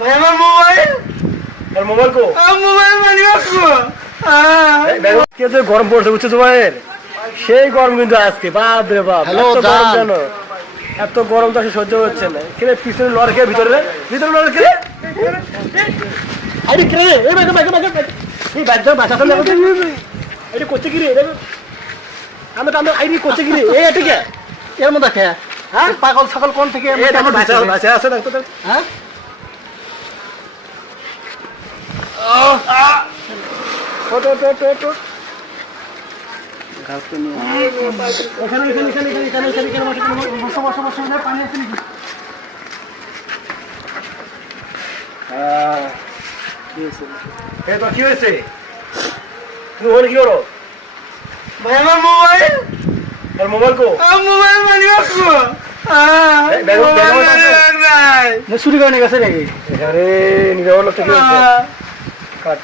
ভাই আমার মোবাইল। আর মোবাইল কো? Mobile money কে যে গরম পড়ছে বুঝছো তোমার? সেই গরম কিন্তু আজকে, বাপ রে বাপ। হ্যালো, এত গরম জান। কেন? এত গরম তো আসলে সহ্য হচ্ছে না। কেন পিছনে লড় কে ভিতরে লড় কে? আরে কে? এই বাইকে এই বাইকে বাসা চলে যাবে। এটা করছে কি রে? আমরা আইডি করছে কি রে? এই এটা কে? এর মধ্যে খেয়ে হ্যাঁ? পাগল সকল কোন থেকে এই দেখো বাসা আছে না তো? হ্যাঁ ওটো ঘাসকে নিয়ে এখানে বসো পানি আছে নাকি? কি হয়েছে? তুমি ওখানে কি করো? ভাই আমার মোবাইল। আর মোবাইল কো? মোবাইল মানি চুরি করে নিয়ে গেছে নাকি? আরে নিরাপদ লোকটা কি হয়েছে? কাট